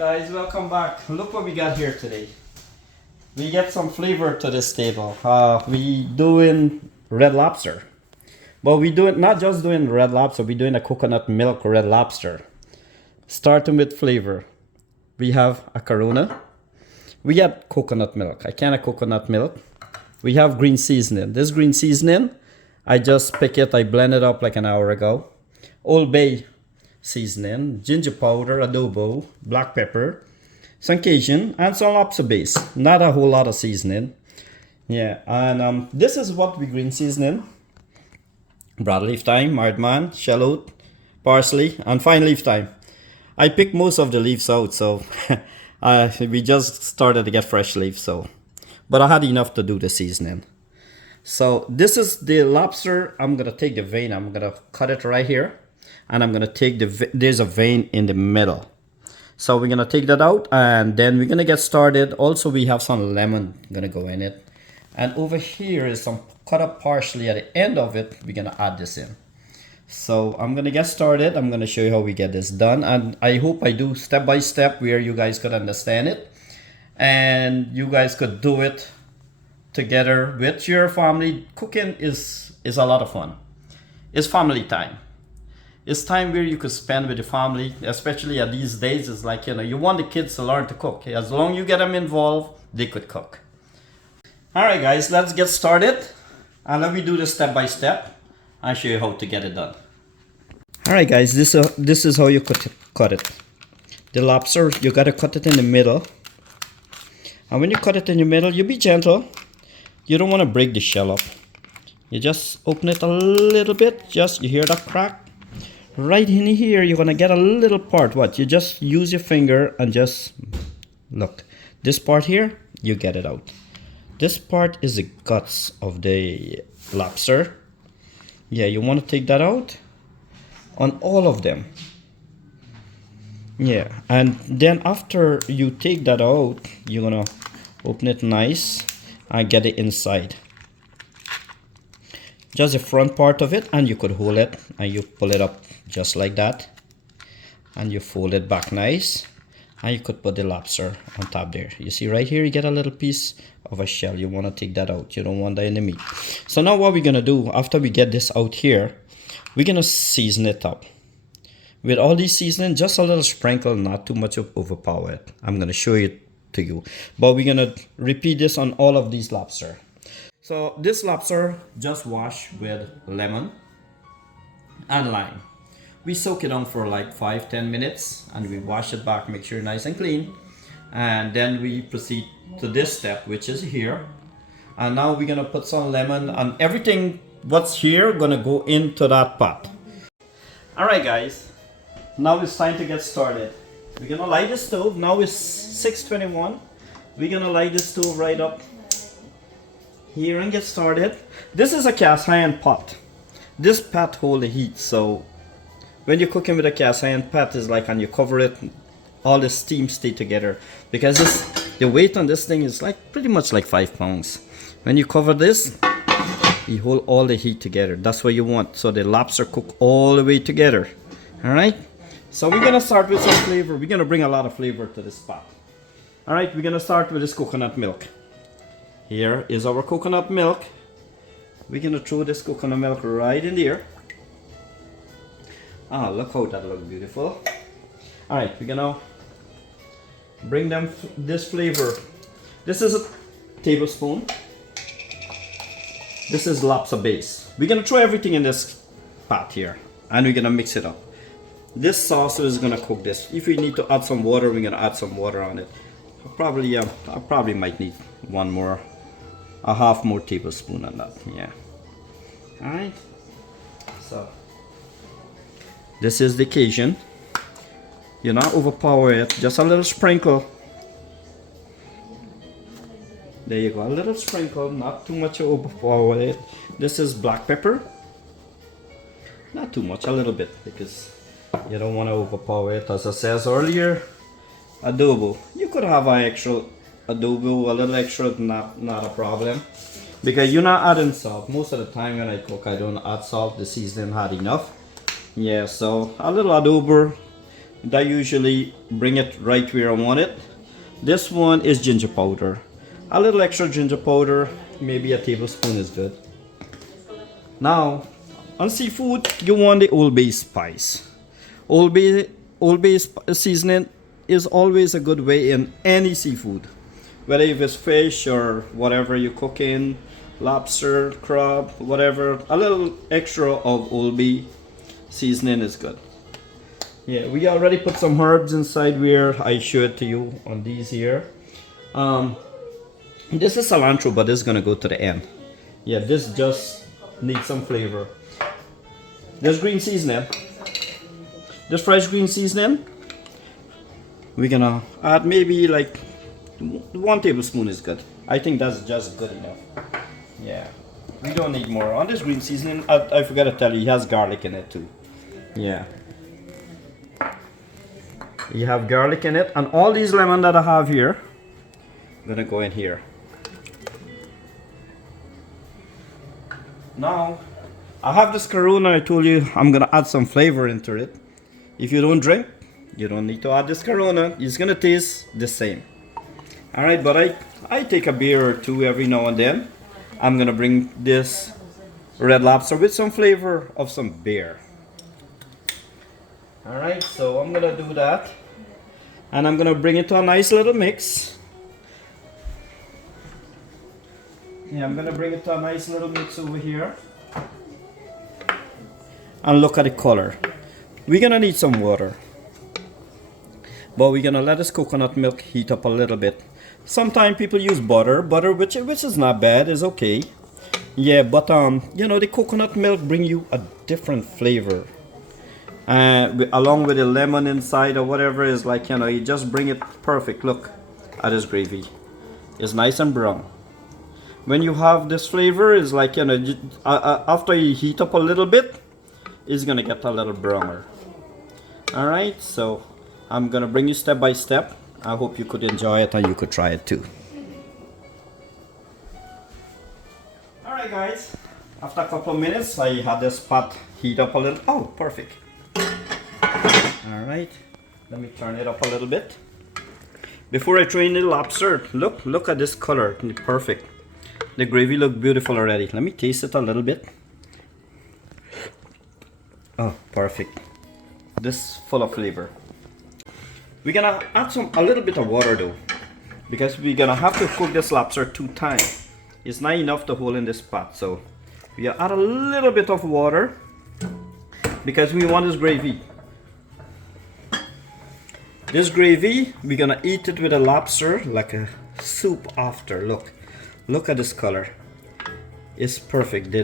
guys, welcome back. Look what we got here today. We get some flavor to this table. We doing Red Lobster. But we do it not just doing Red Lobster, we doing a coconut milk Red Lobster. Starting with flavor. We have a Corona. We got coconut milk, a can of coconut milk. We have green seasoning. This green seasoning, I just pick it, I blend it up like an hour ago. Old Bay seasoning, ginger powder, adobo, black pepper, some Cajun, and some lobster base. Not a whole lot of seasoning. Yeah, and this is what we green seasoning. Broadleaf thyme, mardman, shallot, parsley, and fine leaf thyme. I picked most of the leaves out, so we just started to get fresh leaves, so. But I had enough to do the seasoning. So this is the lobster. I'm gonna take the vein, I'm gonna cut it right here. And I'm gonna take there's a vein in the middle. So we're gonna take that out and then we're gonna get started. Also, we have some lemon gonna go in it. And over here is some cut up parsley at the end of it. We're gonna add this in. So I'm gonna get started. I'm gonna show you how we get this done. And I hope I do step by step where you guys could understand it. And you guys could do it together with your family. Cooking is a lot of fun. It's family time. It's time where you could spend with your family, especially at these days. It's like, you want the kids to learn to cook. As long as you get them involved, they could cook. All right, guys, let's get started. And let me do this step by step. I'll show you how to get it done. All right, guys, this is how you cut it. The lobster, you got to cut it in the middle. And when you cut it in the middle, you be gentle. You don't want to break the shell up. You just open it a little bit. You hear that crack? Right in here, you're gonna get a little part. What? You just use your finger and just look. This part here, you get it out. This part is the guts of the lobster. Yeah, you want to take that out on all of them. Yeah, and then after you take that out, you're gonna open it nice and get it inside. Just the front part of it, and you could hold it and you pull it up just like that, and you fold it back nice, and you could put the lobster on top there. You see right here, you get a little piece of a shell. You want to take that out. You don't want that in the meat. So now what we're gonna do after we get this out here, we're gonna season it up with all these seasoning, just a little sprinkle, not too much of overpower it. I'm gonna show it to you, but we're gonna repeat this on all of these lobster. So this lobster just wash with lemon and lime. We soak it on for like 5-10 minutes and we wash it back, make sure it's nice and clean. And then we proceed to this step, which is here. And now we're gonna put some lemon, and everything what's here gonna go into that pot. All right, guys, now it's time to get started. We're gonna light the stove. Now it's 6:21. We're gonna light the stove right up here and get started. This is a cast iron pot. This pot holds the heat, so when you're cooking with a cast iron pot, is like, and you cover it, all the steam stay together, because the weight on this thing is like pretty much like 5 pounds. When you cover this, you hold all the heat together. That's what you want, so the lobster cook all the way together. All right, so we're gonna start with some flavor. We're gonna bring a lot of flavor to this pot. All right, we're gonna start with this coconut milk. Here is our coconut milk. We're gonna throw this coconut milk right in there. Ah, look how that looks beautiful. All right, we're gonna bring them this flavor. This is a tablespoon. This is lobster base. We're gonna throw everything in this pot here, and we're gonna mix it up. This sauce is gonna cook this. If we need to add some water, we're gonna add some water on it. I probably might need a half more tablespoon on that. Yeah. All right. So this is the Cajun. You not overpower it, just a little sprinkle. There you go, a little sprinkle, not too much to overpower it. This is black pepper. Not too much, a little bit, because you don't want to overpower it. As I said earlier, adobo. You could have an extra adobo, a little extra, not a problem. Because you're not adding salt. Most of the time when I cook, I don't add salt. The seasoning had enough. Yeah, so a little adobo that usually bring it right where I want it. This one is ginger powder. A little extra ginger powder, maybe a tablespoon is good. Now, on seafood, you want the Old Bay spice. Old Bay seasoning is always a good way in any seafood. Whether if it's fish or whatever you cook in, lobster, crab, whatever, a little extra of Old Bay seasoning is good. Yeah, we already put some herbs inside where I showed to you on these here. This is cilantro, but this is gonna go to the end. Yeah, this just needs some flavor. This green seasoning, this fresh green seasoning, we're gonna add maybe like 1 tablespoon is good. I think that's just good enough. Yeah, we don't need more. On this green seasoning, I forgot to tell you, it has garlic in it too. Yeah. You have garlic in it, and all these lemon that I have here, I'm gonna go in here. Now, I have this Corona. I told you I'm gonna add some flavor into it. If you don't drink, you don't need to add this Corona. It's gonna taste the same. All right, but I take a beer or two every now and then. I'm gonna bring this Red Lobster with some flavor of some beer. All right, so I'm gonna do that, and I'm gonna bring it to a nice little mix. Yeah, I'm gonna bring it to a nice little mix over here. And look at the color. We're gonna need some water, but we're gonna let this coconut milk heat up a little bit. Sometimes people use butter, which is not bad, is okay. Yeah, but you know, the coconut milk bring you a different flavor. Along with the lemon inside or whatever, is like, you know, you just bring it perfect. Look at this gravy. It's nice and brown. When you have this flavor, is like, you know, after you heat up a little bit, it's gonna get a little browner. All right, so I'm gonna bring you step by step. I hope you could enjoy it and you could try it too. All right, guys. After a couple of minutes, I had this pot heat up a little. Oh, perfect. All right, let me turn it up a little bit. Before I throw in the lobster, look at this color, perfect. The gravy look beautiful already. Let me taste it a little bit. Oh, perfect. This full of flavor. We're gonna add a little bit of water though, because we're gonna have to cook this lobster 2 times. It's not enough to hold in this pot, so we add a little bit of water because we want this gravy. This gravy, we're gonna eat it with a lobster like a soup after. Look at this color. It's perfect.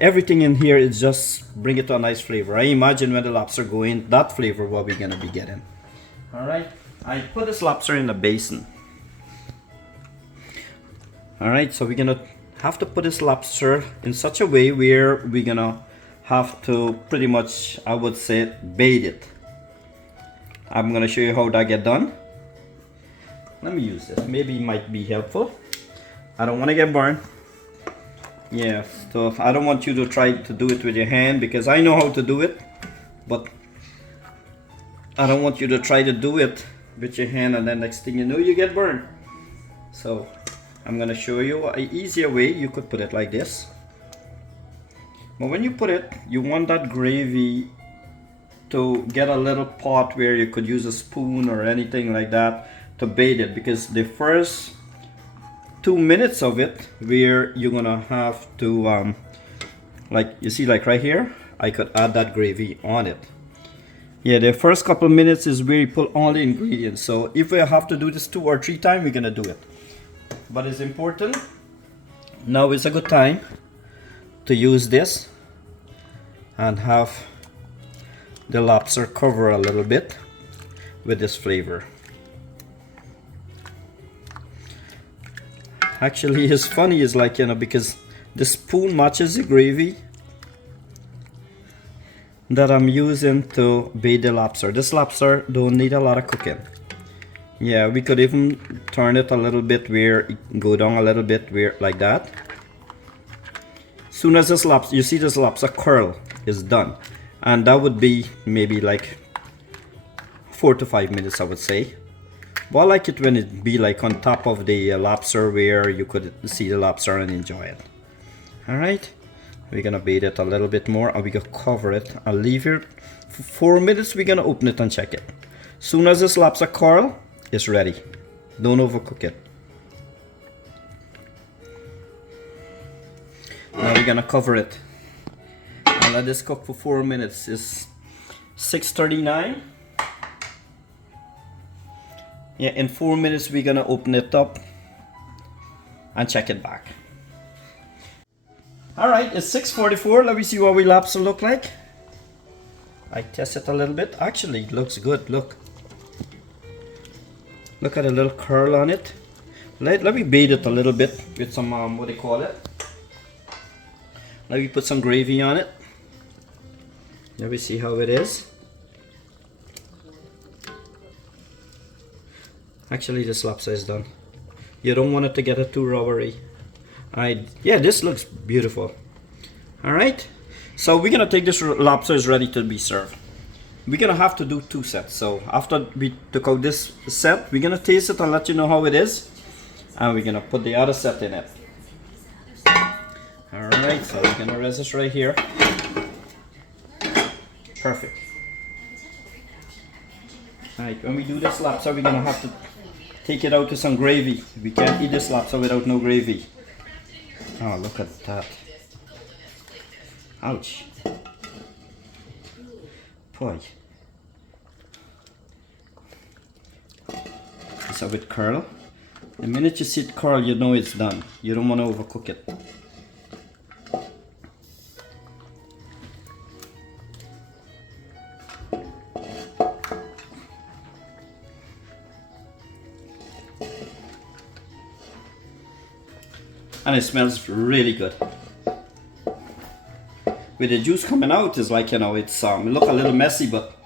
Everything in here is just bring it to a nice flavor. I imagine when the lobster go in, that flavor what we're gonna be getting. All right, I put this lobster in a basin. All right, so we're gonna have to put this lobster in such a way where we're gonna have to pretty much, I would say, bathe it. I'm gonna show you how that get done. Let me use this, maybe it might be helpful. I don't want to get burned. Yeah, so I don't want you to try to do it with your hand, because I know how to do it, but I don't want you to try to do it with your hand and then next thing you know you get burned. So I'm gonna show you an easier way. You could put it like this, but when you put it, you want that gravy to get a little pot where you could use a spoon or anything like that to bathe it, because the first 2 minutes of it where you're gonna have to like you see, like right here, I could add that gravy on it. Yeah, the first couple minutes is where you put all the ingredients. So if we have to do this 2 or 3 times, we're gonna do it. But it's important. Now is a good time to use this and have the lobster cover a little bit with this flavor. Actually, it's funny, is like, you know, because the spoon matches the gravy that I'm using to bathe the lobster. This lobster don't need a lot of cooking. Yeah, we could even turn it a little bit where it go down a little bit where like that. Soon as this lobster, you see this lobster curl is done, and that would be maybe like 4 to 5 minutes, I would say. But I like it when it be like on top of the lobster where you could see the lobster and enjoy it. Alright, we're gonna bait it a little bit more and we're gonna cover it and leave it for 4 minutes. We're gonna open it and check it. Soon as this lobster coral is ready, don't overcook it. Now we're gonna cover it and let this cook for 4 minutes. It's 6:39. Yeah, in 4 minutes we're gonna open it up and check it back. Alright, it's 6:44. Let me see what we lobster look like. I test it a little bit. Actually, it looks good. Look at a little curl on it. Let me bait it a little bit with some what do you call it? Let me put some gravy on it. Let me see how it is. Actually, this lobster is done. You don't want it to get it too rubbery. Yeah, this looks beautiful. Alright, so we're gonna take this lobster is ready to be served. We're gonna have to do 2 sets. So after we took out this set, we're gonna taste it and let you know how it is. And we're gonna put the other set in it. Alright, so we're gonna rest this right here. Perfect. Alright, when we do this lobster, we're gonna have to take it out to some gravy. We can't eat this lobster without no gravy. Oh, look at that. Ouch. Boy. It's a bit curl. The minute you see it curl, you know it's done. You don't want to overcook it. And it smells really good. With the juice coming out, is like, you know, it's it look a little messy, but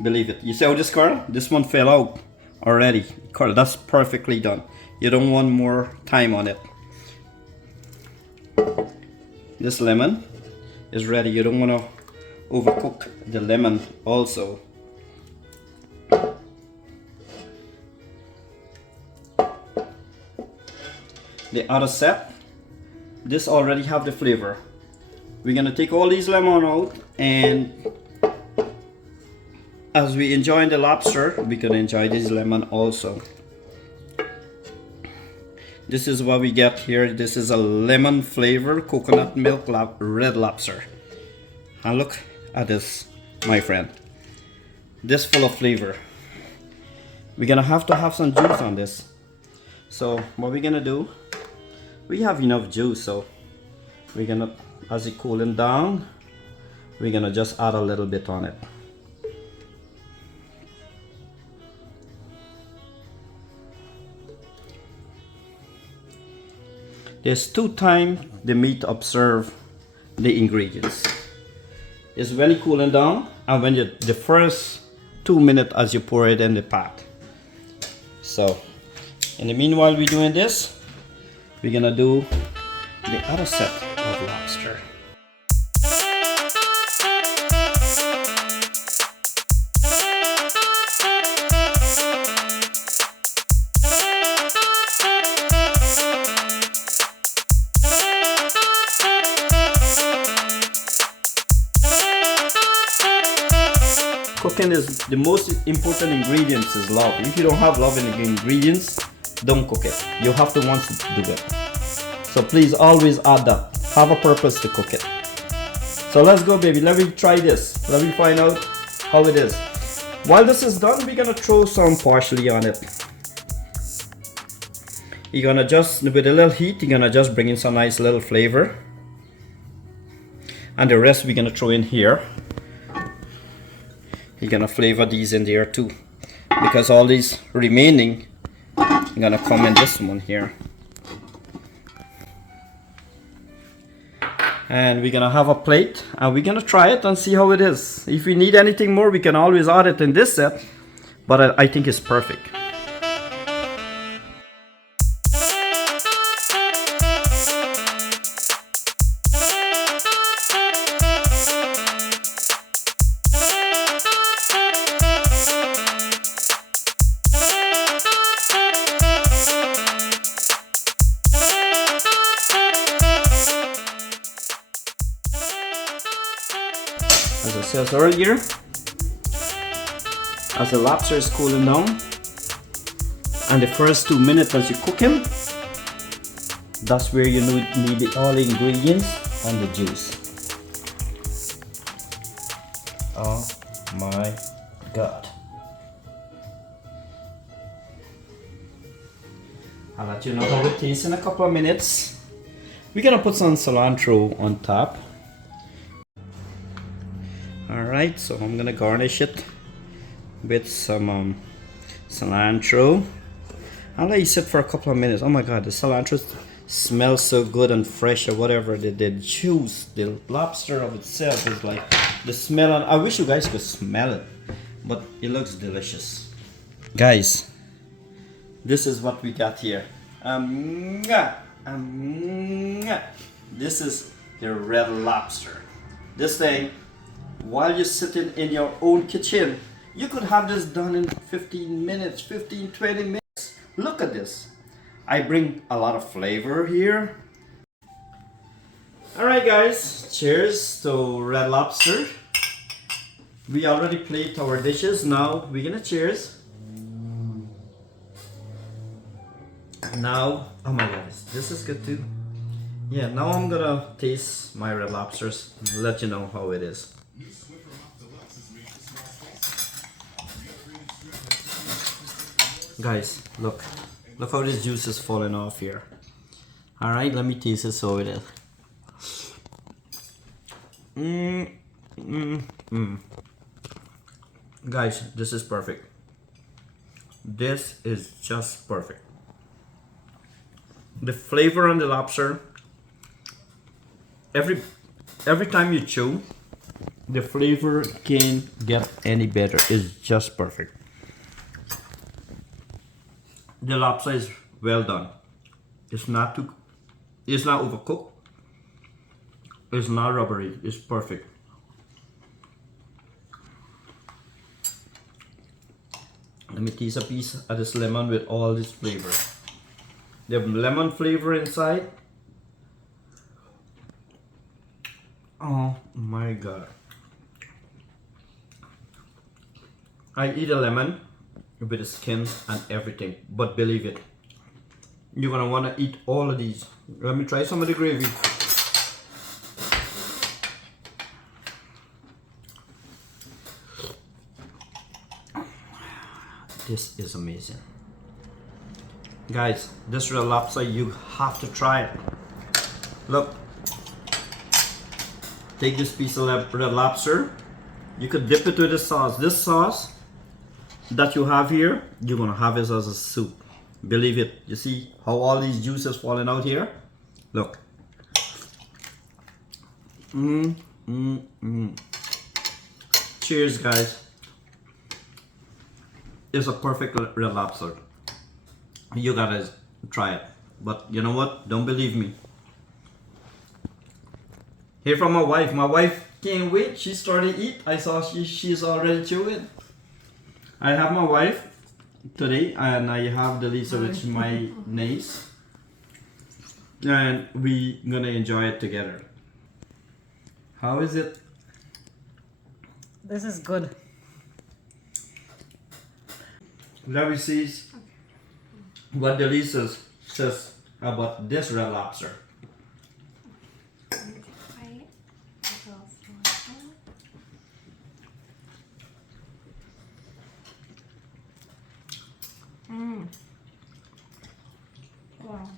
believe it. You see how this curl? This one fell out already. Curl, that's perfectly done. You don't want more time on it. This lemon is ready. You don't want to overcook the lemon also. The other set, this already have the flavor. We're gonna take all these lemon out, and as we enjoy the lobster, we're gonna enjoy this lemon also. This is what we get here. This is a lemon flavor coconut milk red lobster. And look at this, my friend. This full of flavor. We're gonna have to have some juice on this. So what we're gonna do, we have enough juice, so we're gonna, as it cooling down, we're gonna just add a little bit on it. There's 2 times the meat observe the ingredients. It's when it cooling down and when the first 2 minutes as you pour it in the pot. So in the meanwhile we're doing this, we're gonna do the other set of lobster. Cooking is the most important ingredients is love. If you don't have love in the ingredients, don't cook it. You have to want to do it. So please always add that. Have a purpose to cook it. So let's go, baby. Let me try this. Let me find out how it is. While this is done, we're gonna throw some parsley on it. You're gonna just, with a little heat, you're gonna just bring in some nice little flavor. And the rest we're gonna throw in here. You're gonna flavor these in there too, because all these remaining are gonna come in this one here. And we're gonna have a plate and we're gonna try it and see how it is. If we need anything more, we can always add it in this set, but I think it's perfect. as I said earlier, as the lobster is cooling down, and the first 2 minutes as you cook him, that's where you need all the ingredients and the juice. Oh my God. I'll let you know how it tastes in a couple of minutes. We're gonna put some cilantro on top. Alright, so I'm gonna garnish it with some cilantro. I'll let it sit for a couple of minutes. Oh my God, the cilantro smells so good and fresh, or whatever. The juice, the lobster of itself is like the smell. And I wish you guys could smell it, but it looks delicious. Guys, this is what we got here. This is the Red Lobster. This thing, while you're sitting in your own kitchen, you could have this done in 15 minutes, 15, 20 minutes. Look at this. I bring a lot of flavor here. Alright guys, cheers to Red Lobster. We already plated our dishes. Now we're gonna cheers. Now, oh my God, this is good too. Yeah, now I'm gonna taste my Red Lobsters and let you know how it is. Guys, look how this juice is falling off here. All right, let me taste it so it is. Guys, this is perfect. This is just perfect. The flavor on the lobster, every time you chew, the flavor can't get any better. It's just perfect. The lobster is well done. It's not overcooked. It's not rubbery. It's perfect. Let me taste a piece of this lemon with all this flavor. The lemon flavor inside. Oh my God. I eat a lemon with the skin and everything, but believe it, you're gonna wanna eat all of these. Let me try some of the gravy. This is amazing. Guys, this Red Lobster, you have to try it. Look, take this piece of Red Lobster. You could dip it with the sauce. This sauce that you have here, you're gonna have it as a soup. Believe it. You see how all these juices falling out here? Look. Cheers, guys. It's a perfect Red Lobster. You gotta try it. But you know what? Don't believe me. Hear from my wife. My wife can't wait. She started to eat. I saw she's already chewing. I have my wife today, and I have Delisa, which is my niece, and we gonna enjoy it together. How is it? This is good. Let me see what Delisa says about this Red Lobster. Wow.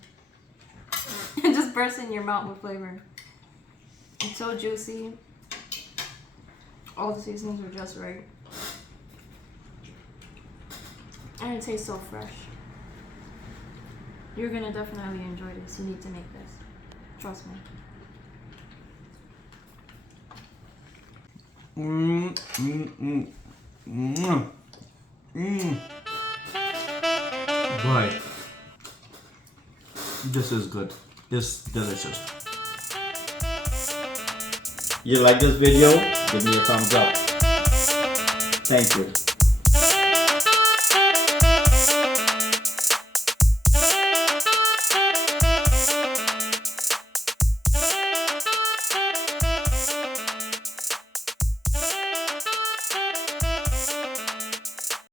It just bursts in your mouth with flavor. It's so juicy. All the seasonings are just right. And it tastes so fresh. You're gonna definitely enjoy this. You need to make this. Trust me. Boy, this is good. This is delicious. You like this video? Give me a thumbs up. Thank you.